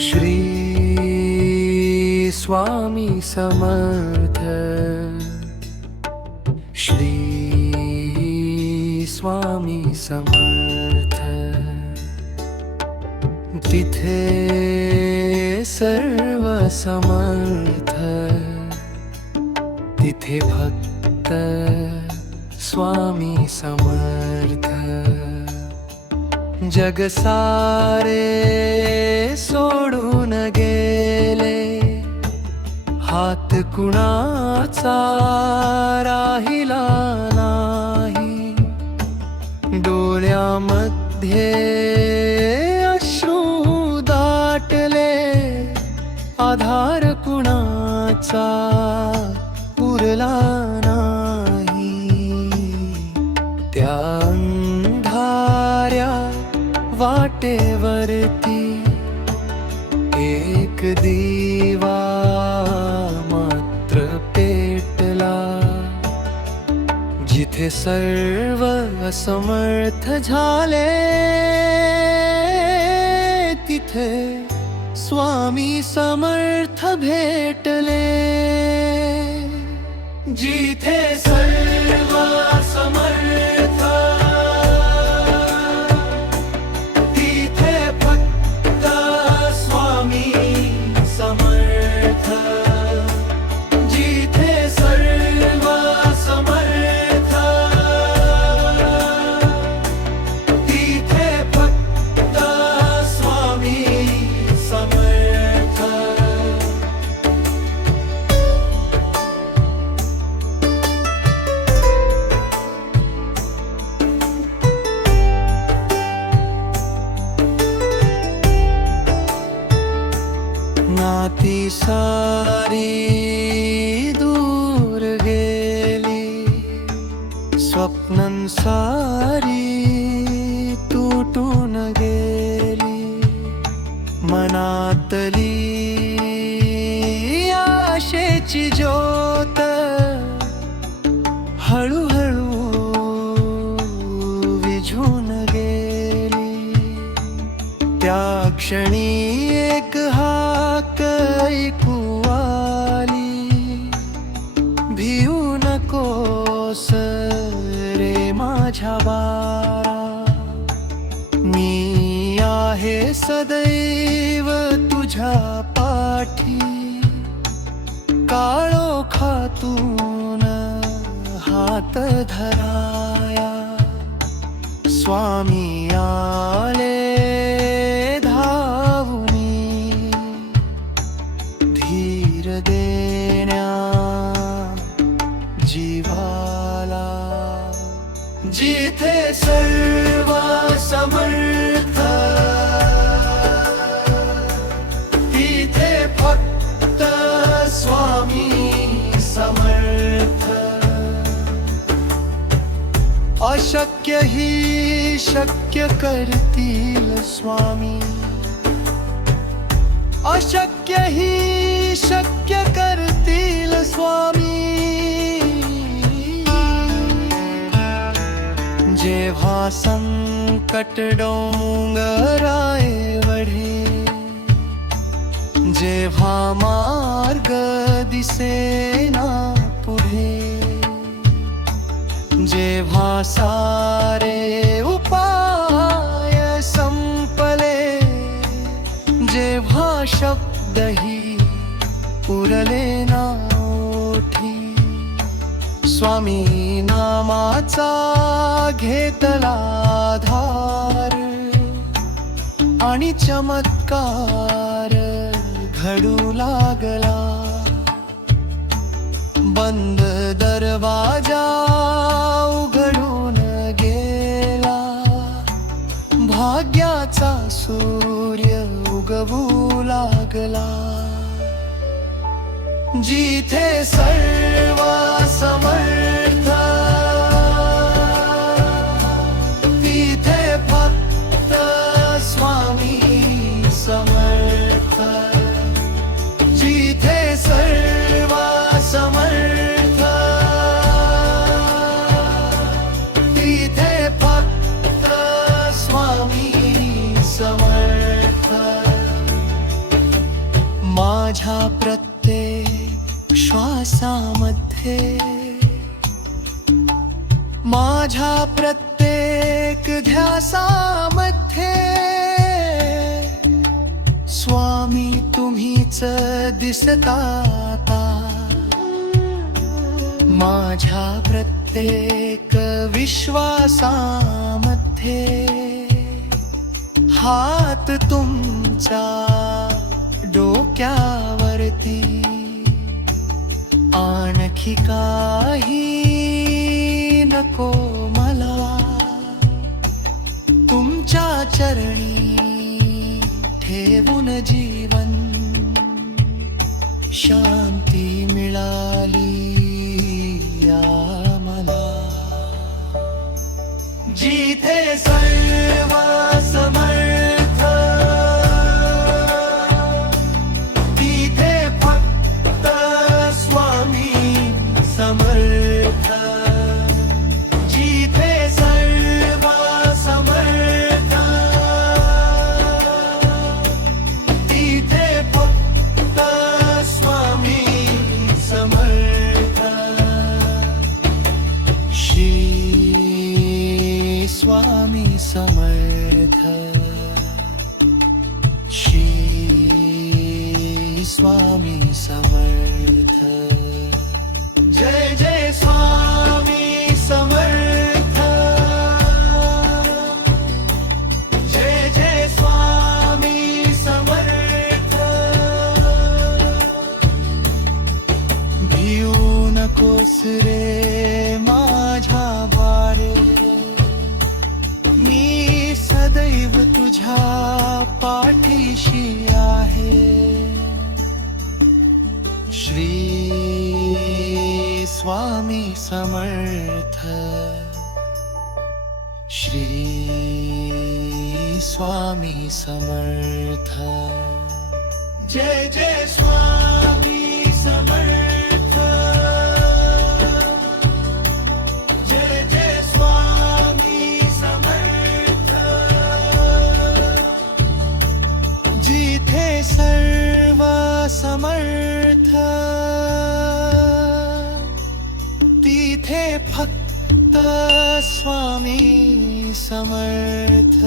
श्री स्वामी समर्थ, श्री स्वामी समर्थ। तिथे सर्व समर्थ, तिथे फक्त स्वामी समर्थ। जग सारे सोडून गेले, हात कुणाचा राहिला नाही। डोळ्यामध्ये अश्रू दाटले, आधार कुणाचा उरला नाही। त्या अंधाऱ्या वाटेवरती एक दिवा मात्र पेटला। जिथे सर्व असमर्थ झाले, तिथे स्वामी समर्थ भेटले। जिथे सर्व असमर्थ, तिथे फक्त स्वामी समर्थ। जिथे सर्व असमर्थ, तिथे फक्त स्वामी समर्थ। नाती सारी दूर गेली, स्वप्नं सारी तुटून गेली। मनातली आशेची ज्योत हळूहळू विझून गेली। त्या क्षणी एक हाक ऐकू आली, भिऊ नकोस रे माझ्या बाळा। मी आहे सदैव तुझ्या पाठी, काळोखातून हात धराया। स्वामी आले धावूनी, धीर देण्या जीवाला। जिथे सर्व समर्थ, तिथे फक्त स्वामी समर्थ। अशक्य ही शक्य करतील स्वामी, अशक्य ही शक्य करतील स्वामी। जेव्हा संकट डोंगराए वढे, जेव्हा मार्ग दिसेना पुढे, जेव्हा सारे उपाय संपले, जेव्हा शब्दही उरले ना ओठी। स्वामी नामाचा घेतला धार, आणि चमत्कार घडू लागला। बंद दरवाजा उघडून गेला, भाग्याचा सूर्य उगवू लागला। जिथे सर्व समर्थ, तिथे फक्त स्वामी समर्थ। जिथे सर्व समर्थ, तिथे फक्त स्वामी समर्थ। प्रत्येक श्वासामध्ये, माझ्या प्रत्येक ध्यासामध्ये स्वामी तुम्हीच दिसता आता. माझ्या प्रत्येक विश्वासामध्ये हात तुमचा डोक्यावरती, आणखी काही नको मला. तुमच्या चरणी ठेवून जीवन, शांती मिळाली या मला. जिथे सर्व समर्थ, तिथे फक्त स्वामी समर्थ. जिथे सर्व समर्थ, तिथे फक्त स्वामी समर्थ. श्री स्वामी समर्थ, श्री स्वामी समर्थ. जय जय स्वामी समर्थ, जय जय स्वामी समर्थ. भिऊ नकोस रे माझ्या बारे, मी सदैव तुझ्या पाठीशी आहे. श्री स्वामी समर्थ, श्री स्वामी समर्थ. जय जय स्वामी समर्थ, जय जय स्वामी समर्थ. जिथे सर्व समर्थ, तिथे फक्त स्वामी समर्थ.